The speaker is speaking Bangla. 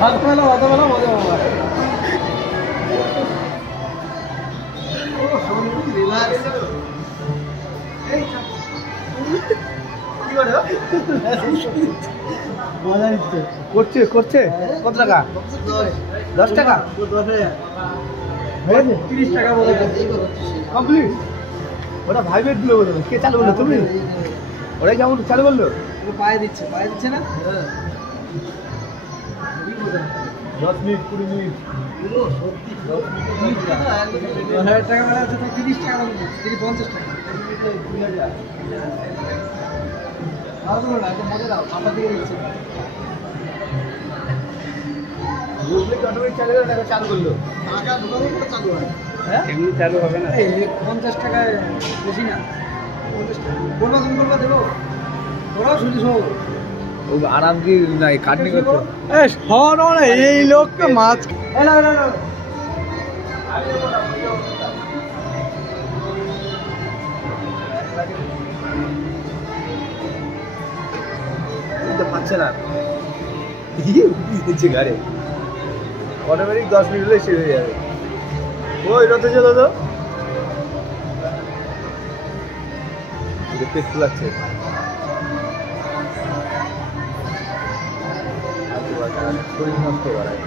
রাতবেলা রাতবেলা মজা বাবা মজা নিচ্ছে করছে করছে কত টাকা 10 টাকা 30 টাকা বলে কমপ্লিট ওটা ভাইবেট দিল বলে কে চালু করলো তুমি ওরাই কেমন চালু করলো পায়ে দিচ্ছে না 10 মিনিট 20 মিনিট সত্যি 10,000 টাকা মানে 30 টাকা 50 টাকা আর বলো না মজা দাও মাথা দিয়ে দিচ্ছে অটোমেটিক চালু করে টাকা চালু করলো টাকা দোকানে করে চালু হয় হ্যাঁ এমনি চালু হবে না 50 টাকায় বেশি না 50 টাকা কোন তুমি করবা দেবো ওরাও শুধু সব ও আরাম কি নাই কাটনি করছে এই লোকটা মাছ পাচ্ছে না দিচ্ছে গাড়ি অটোমেটিক 10 মিনিট হলে শেষ হয়ে যাবে ওই রথে চলো তো পেট ফুলাচ্ছে শরীর নষ্ট করায়